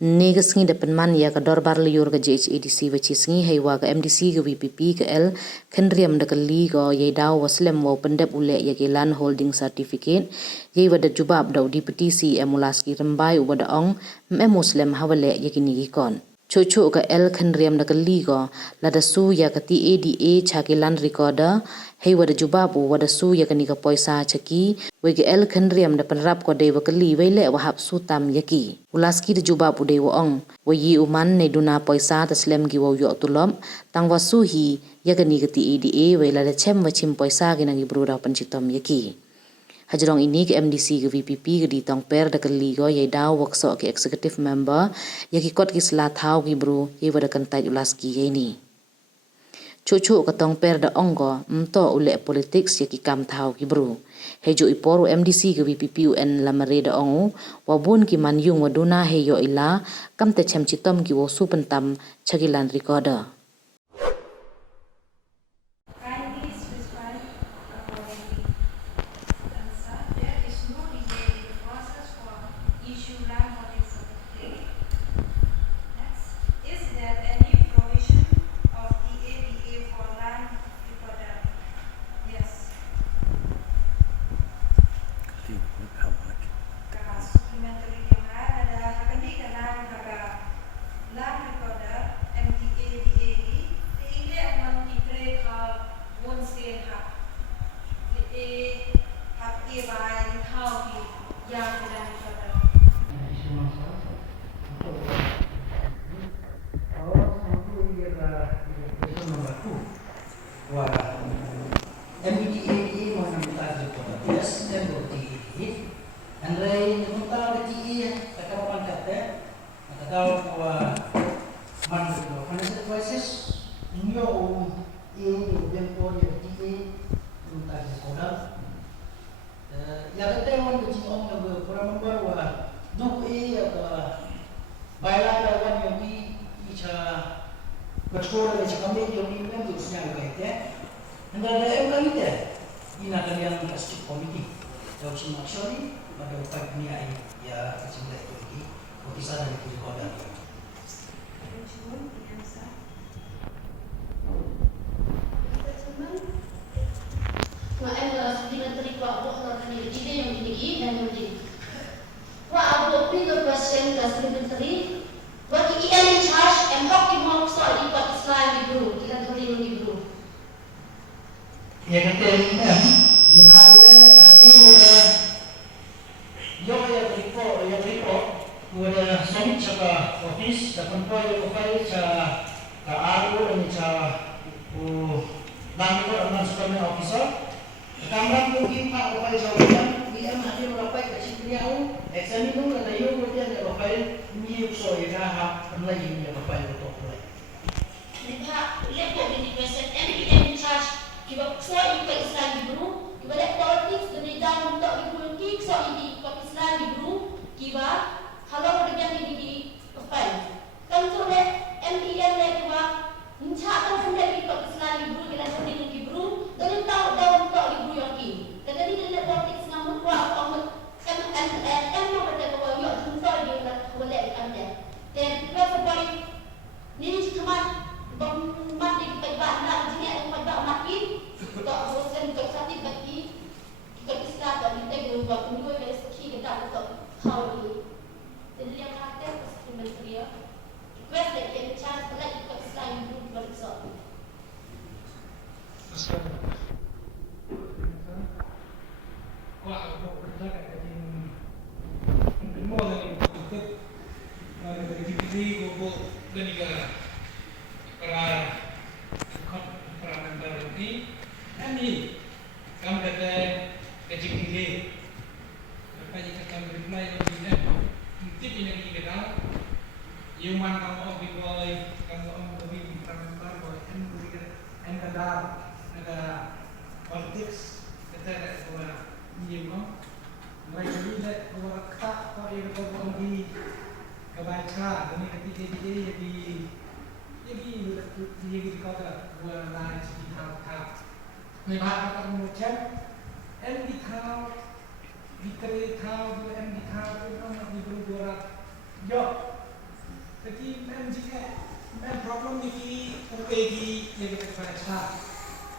Nega singi da penman ya ka dorbar liur ga JHADC wachi singi heiwa ga MDC ga VPP ga L kendriam da ka li ga ye daw waslem wa pendep ule ya ke land holding certificate ye wada jubab da di petisi emulas ki rembai wada ong muslim hawale ya ki nigi kon Cucu ka L kendriam da ka li ga lada su ya ka TADA chaki land recorder hei wada jubabu wada su ya ka ni ka poisa chaki wege L kendriam da penrap ko dewa ka li wele wahap su tam yaki ulaski da jubabu dewa ong wayi uman ne duna poisa taslem gi wa yo tulom tang wasu hi ya ka ni ka TADA wele da chem wachim poisa gi nangi brura panchitom yaki Hajrong ini ke MDC ke VPP ke di tong per da ke ligo ye daw workshop ke executive member ye ki kot ki sela thau ki bro ye wada kan tai ulas ki ye ni Cucu ke tong per da onggo mto ule politics ye ki kam thau ki bro hejo iporu MDC ke VPP UN lamare da ongu wabun ki man yung waduna he yo ila kam te chem chitom ki wo su pentam chagilan recorder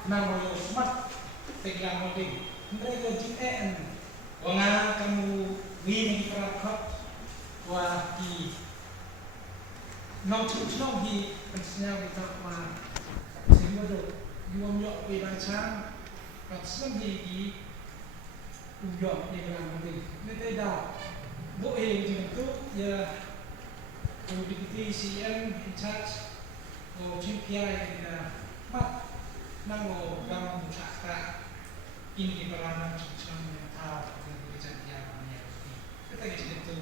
nang mo smart tinglang mo ding mereka jin wanga kamu win para khat wa ki nong chu nong hi pensnya kita ma sehingga do yuam yo pe ban chang kat sem hi ki yo tinglang mo ding ne da bo e jin tu ya UDPT CM in charge of GPI in mat nang o gam muchaka ini peranan macam tahu dan berjanjian punya kita gitu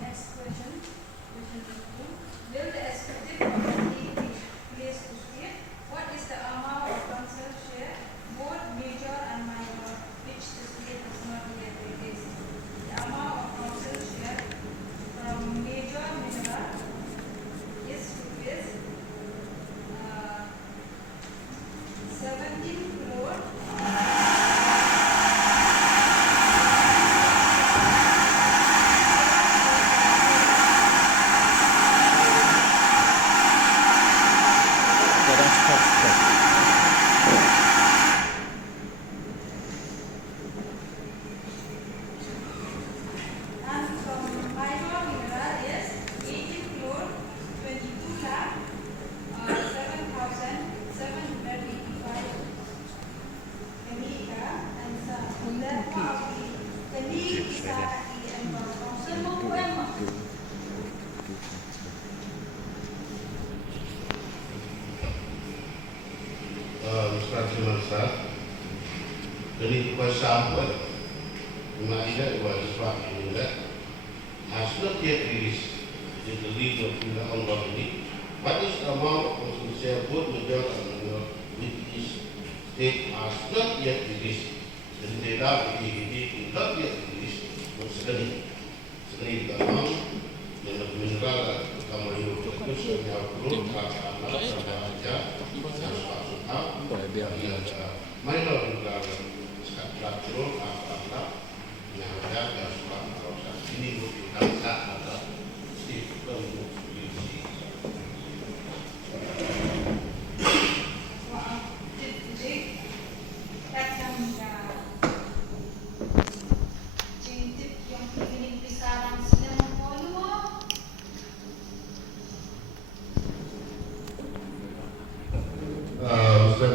Next question. Will the expected property be placed to state? What is the amount of council share, both major and minor, which the state does not yet release? The amount of council share from major mineral is rupees 17 crore. And from minor mineral is 18 crore 22 lakh 7,785 America and therefore the need is council mo po Masa jadi sampai Maida was fucking that has not yet released in the league of the Allah ini. What is the amount of sincere good major and which is state has not yet released. Jadi tidak ini not yet released. Sekali the amount yang mineral utama itu fokus yang perlu apa saja minor mineral struktural apa yang ada dalam proses ini bukan ada sistem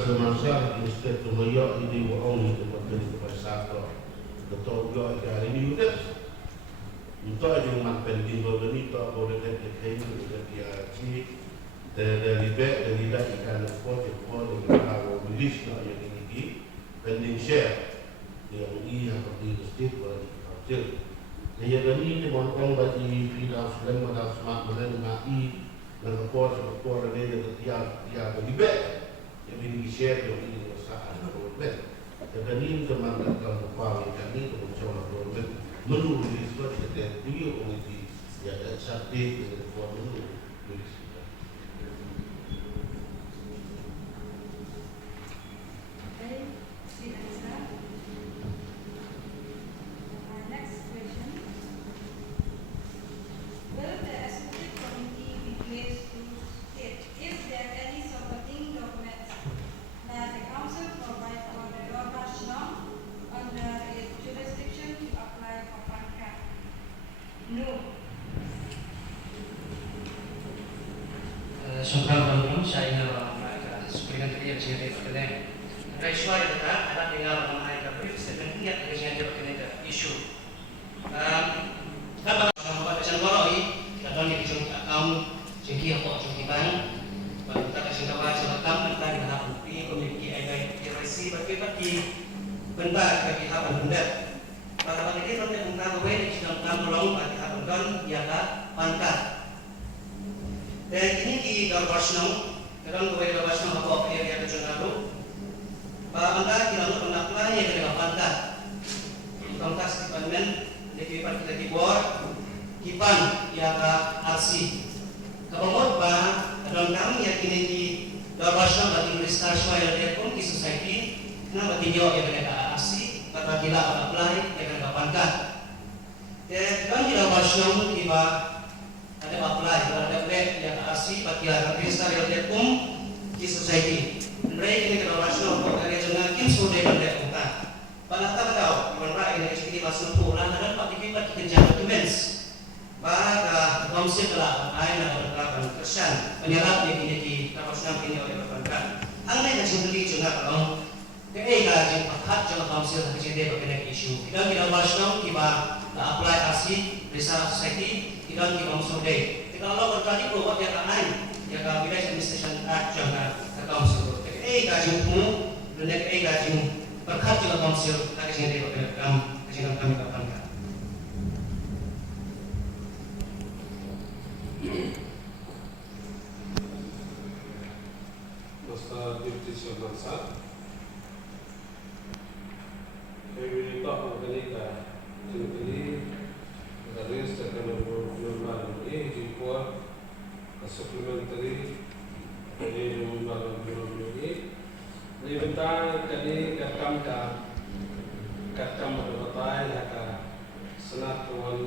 semasa instead to mayor ini orang itu menjadi persatu betul juga hari ini juga untuk yang man pending begini tak boleh terkait dengan dia ci dari ikan ekspor kalau milis nak yang ini pending share yang ini yang penting state bagi kecil jadi ini orang bagi final film atau smart mengenai dan ekspor ini dia berlibat yang ini share yang ini usaha government. Dan ini teman dalam upaya kami untuk mencoba government menurut risiko setiap video komiti yang ada sakti dengan menurut risiko. Next question. Will the executive committee be placed to state? Is there any supporting documents that the council provide for the rationale under its jurisdiction to apply for PANCAT? No. Sobrang bangun saya mereka sebagian tadi yang saya katakan. Raiswa yang ada tinggal mereka brief sedang lihat kerjanya jawab kena isu. Apa pada channel ini kadang di ujung kamu jadi apa cuciban kita kasih tahu selatan kita di tahap bukti memiliki KYC bagi bentar bagi tahap benda. Pada ini nanti benda gue di dalam kampung bagi tahap benda ialah pangkat. Dan ini di Darwasno, dalam gue Darwasno apa area kejualan anda tidak pernah yang dengan pangkat. Pangkat departemen di departemen di bawah kipan ialah RC. Kapag ba dalam kami yang kini di Darwasno bagi Kristaswa yang dia pun di society kenapa tinjau yang dengan RC kata gila apply yang dengan pangkat. Dan dalam di Darwasno tiba ada apply ada web yang asli bagi register yang di society. Mereka ini kalau masuk kok ada jangan kim sudah ada kita. Pada tak tahu mana ini jadi masuk pulang ada pak dikibat kerja documents. Pada komisi telah ada beberapa persen penyerap ini di kawasan ini oleh perbankan. Angin yang sendiri juga kalau gaji pakat jangan komisi kerja dia berkenaan isu. Kita masuk kita apply asli desa society kita masuk deh. Kalau berkali buat yang lain ya kalau kita administration act jangan council. Gaji umum dan gaji berkat juga council dari sini kami kapankan. Masa Deputy Chairman Sir, we talk about the arrest that can normal report a supplementary Libatkan kini katam berbatai ka senat tuan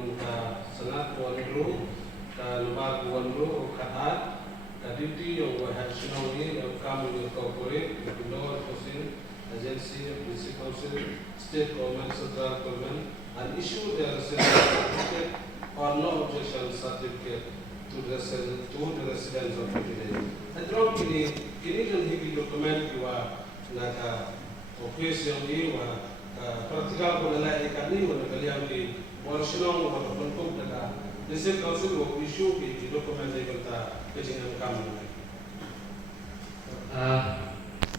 dulu ka lembaga tuan dulu kahat ka duty yang wahasino ni yang kamu yang corporate law enforcement agency basic council state government central government and issue their certificate or no objection certificate to the residents of the village. Adron kini yang hidup dokumen kiwa naka office yang ini wa praktikal ko nala ikani wa nakaliam di warshino wa bentuk daga district council wa issue di dokumen di kota kejingan kami.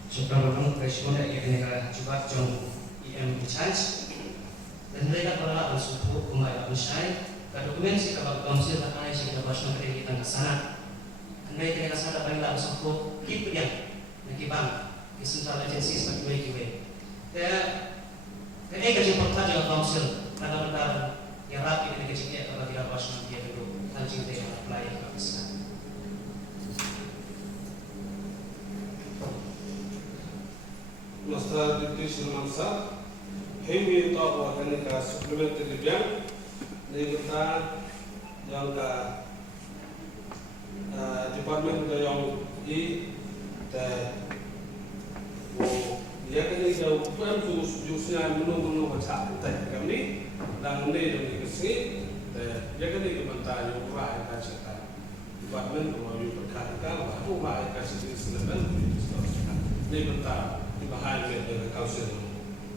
Syukur kamu respon dari negara coba jong IM charge dan mereka pernah bersuku kembali usai ke dokumen si kapal komisi terkait si kita bahas nanti kita kesana. Mereka kesana bagi bersuku kip yang bank di central agency sebagai way. Jadi kerja pertama juga council karena bentar yang rapi dengan kerja kalau tidak bahas nanti itu anjing dia apply ke kesana. Masa Deputy Chairman Sir, kami tahu akan ka supplementary bank kita yang ke department yang di dia kini jauh bukan khususnya menunggu macam kami dan ini yang dikasih dia kini kementerian yang berada di department yang berkaitan bahawa kasih seleban ini bentar